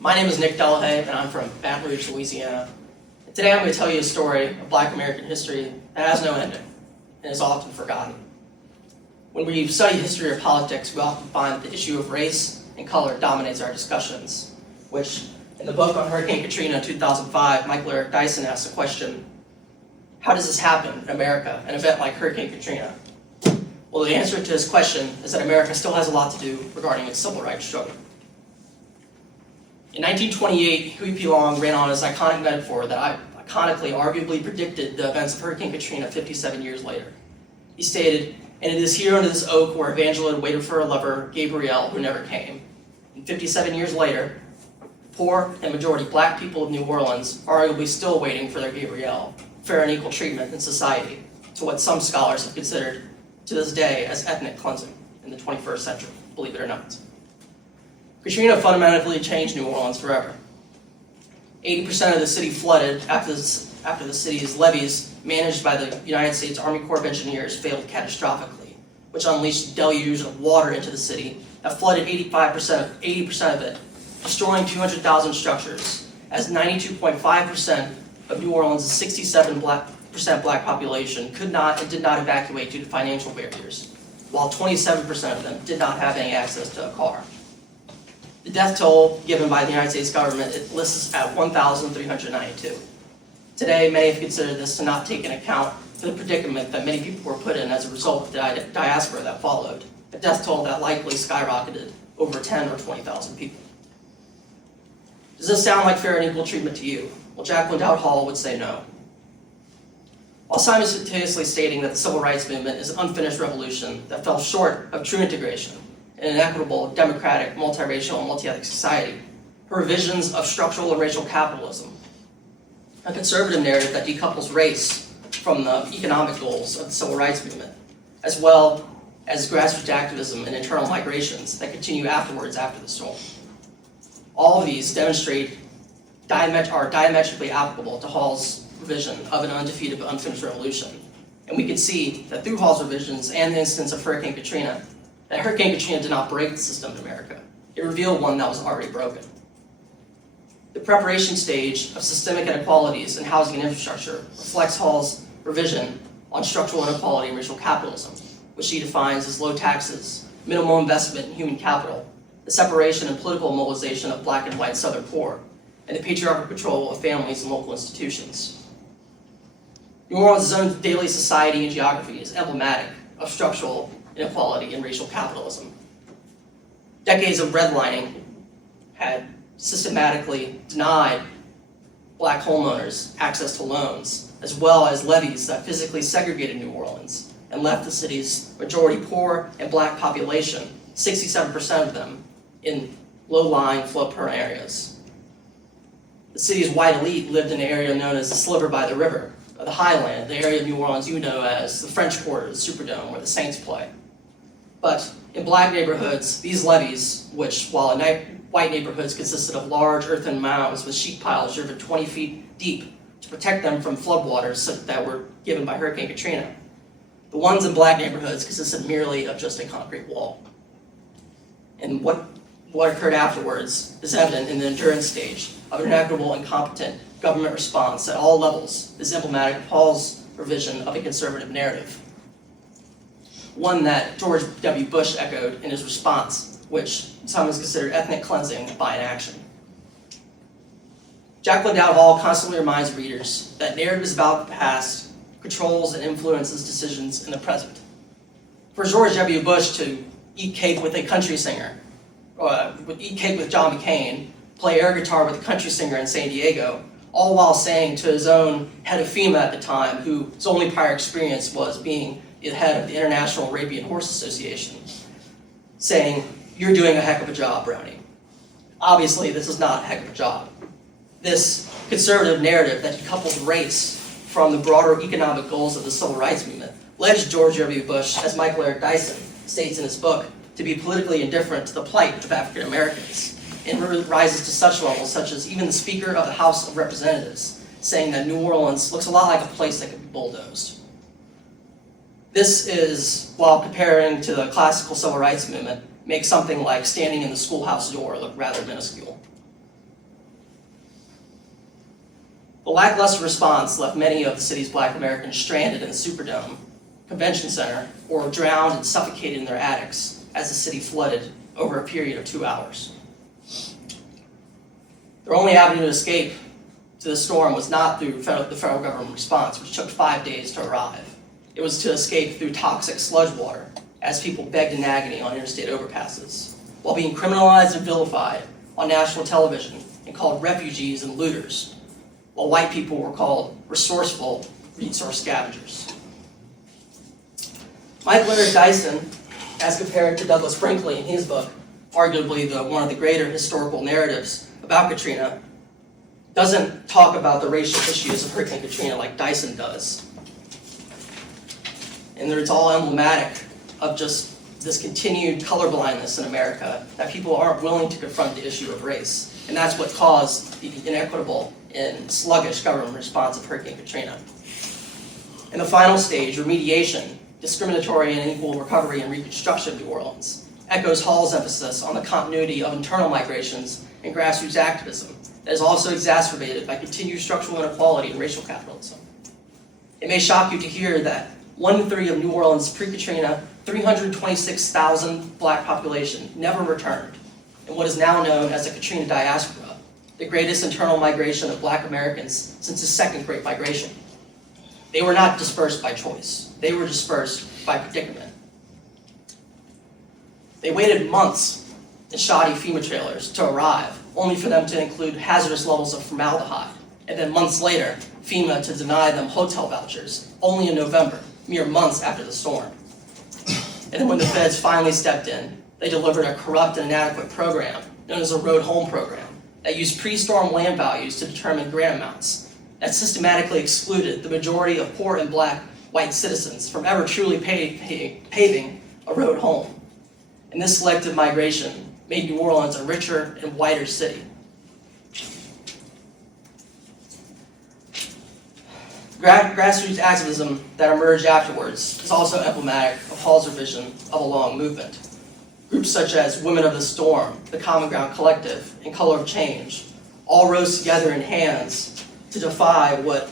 My name is Nick Delahaye, and I'm from Baton Rouge, Louisiana. And today I'm going to tell you a story of Black American history that has no ending and is often forgotten. When we study history or politics, we often find that the issue of race and color dominates our discussions, which in the book on Hurricane Katrina in 2005, Michael Eric Dyson asked the question, how does this happen in America, an event like Hurricane Katrina? Well, the answer to this question is that America still has a lot to do regarding its civil rights struggle. In 1928, Huey P. Long ran on his iconic metaphor that iconically arguably predicted the events of Hurricane Katrina 57 years later. He stated, "And it is here under this oak where Evangeline waited for her lover, Gabrielle, who never came." And 57 years later, poor and majority black people of New Orleans are arguably still waiting for their Gabrielle, fair and equal treatment in society, to what some scholars have considered to this day as ethnic cleansing in the 21st century, believe it or not. Katrina fundamentally changed New Orleans forever. 80% of the city flooded after the city's levees, managed by the United States Army Corps of Engineers, failed catastrophically, which unleashed a deluge of water into the city that flooded 80% of it, destroying 200,000 structures, as 92.5% of New Orleans' 67% black population could not and did not evacuate due to financial barriers, while 27% of them did not have any access to a car. The death toll given by the United States government lists at 1,392. Today, many have considered this to not take into account the predicament that many people were put in as a result of the diaspora that followed, a death toll that likely skyrocketed over 10 or 20,000 people. Does this sound like fair and equal treatment to you? Well, Jacquelyn Dowd Hall would say no. While simultaneously stating that the civil rights movement is an unfinished revolution that fell short of true integration in an equitable, democratic, multiracial, and multi-ethnic society, her visions of structural and racial capitalism, a conservative narrative that decouples race from the economic goals of the civil rights movement, as well as grassroots activism and internal migrations that continue afterwards after the storm. All of these demonstrate are diametrically applicable to Hall's vision of an undefeated but unfinished revolution. And we can see that through Hall's revisions and the instance of Hurricane Katrina, that Hurricane Katrina did not break the system in America. It revealed one that was already broken. The preparation stage of systemic inequalities in housing and infrastructure reflects Hall's revision on structural inequality and racial capitalism, which he defines as low taxes, minimal investment in human capital, the separation and political mobilization of black and white Southern poor, and the patriarchal control of families and local institutions. New Orleans' own daily society and geography is emblematic of structural inequality and racial capitalism. Decades of redlining had systematically denied black homeowners access to loans, as well as levees that physically segregated New Orleans and left the city's majority poor and black population, 67% of them, in low-lying, flood-prone areas. The city's white elite lived in an area known as the Sliver by the River, or the Highland, the area of New Orleans you know as the French Quarter, the Superdome, where the Saints play. But in black neighborhoods, these levees, which while in white neighborhoods consisted of large earthen mounds with sheet piles driven 20 feet deep to protect them from floodwaters that were given by Hurricane Katrina, the ones in black neighborhoods consisted merely of just a concrete wall. And what occurred afterwards is evident in the endurance stage of an inequitable and competent government response at all levels is emblematic of Hall's revision of a conservative narrative, one that George W. Bush echoed in his response, which some has considered ethnic cleansing by inaction. Jacquelyn Dowd Hall constantly reminds readers that narratives about the past controls and influences decisions in the present. For George W. Bush to eat cake with a country singer, eat cake with John McCain, play air guitar with a country singer in San Diego, all while saying to his own head of FEMA at the time, whose only prior experience was being the head of the International Arabian Horse Association, saying, "You're doing a heck of a job, Brownie." Obviously, this is not a heck of a job. This conservative narrative that decouples race from the broader economic goals of the civil rights movement led George W. Bush, as Michael Eric Dyson states in his book, to be politically indifferent to the plight of African Americans, and rises to such levels such as even the Speaker of the House of Representatives saying that New Orleans looks a lot like a place that could be bulldozed. This is, while comparing to the classical civil rights movement, makes something like standing in the schoolhouse door look rather minuscule. The lackluster response left many of the city's Black Americans stranded in the Superdome Convention Center or drowned and suffocated in their attics as the city flooded over a period of 2 hours. Their only avenue to escape to the storm was not through the federal government response, which took 5 days to arrive. It was to escape through toxic sludge water as people begged in agony on interstate overpasses, while being criminalized and vilified on national television and called refugees and looters, while white people were called resourceful resource scavengers. Mike Leonard Dyson, as compared to Douglas Brinkley in his book, arguably one of the greater historical narratives about Katrina, doesn't talk about the racial issues of Hurricane Katrina like Dyson does. And it's all emblematic of just this continued colorblindness in America, that people aren't willing to confront the issue of race. And that's what caused the inequitable and sluggish government response of Hurricane Katrina. In the final stage, remediation, discriminatory and unequal recovery and reconstruction of New Orleans, echoes Hall's emphasis on the continuity of internal migrations and grassroots activism that is also exacerbated by continued structural inequality and racial capitalism. It may shock you to hear that 1 in 3 of New Orleans' pre-Katrina 326,000 Black population never returned in what is now known as the Katrina diaspora, the greatest internal migration of Black Americans since the Second Great Migration. They were not dispersed by choice. They were dispersed by predicament. They waited months in shoddy FEMA trailers to arrive, only for them to include hazardous levels of formaldehyde, and then months later, FEMA to deny them hotel vouchers, only in November, mere months after the storm. And then when the feds finally stepped in, they delivered a corrupt and inadequate program known as a Road Home program that used pre-storm land values to determine grant amounts, that systematically excluded the majority of poor and Black white citizens from ever truly paving a road home. And this selective migration made New Orleans a richer and whiter city. Grassroots activism that emerged afterwards is also emblematic of Hall's vision of a long movement. Groups such as Women of the Storm, the Common Ground Collective, and Color of Change all rose together in hands to defy what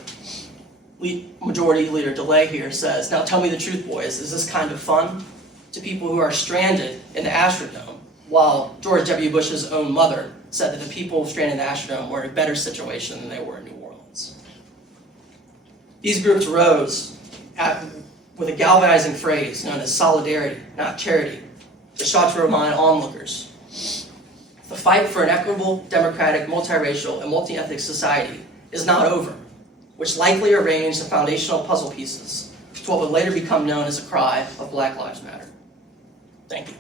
Majority Leader DeLay here says. Now tell me the truth, boys, is this kind of fun? To people who are stranded in the Astrodome, while George W. Bush's own mother said that the people stranded in the Astrodome were in a better situation than they were in New Orleans. These groups rose with a galvanizing phrase known as solidarity, not charity, that sought to remind onlookers. The fight for an equitable, democratic, multiracial, and multi-ethnic society is not over, which likely arranged the foundational puzzle pieces to what would later become known as the cry of Black Lives Matter. Thank you.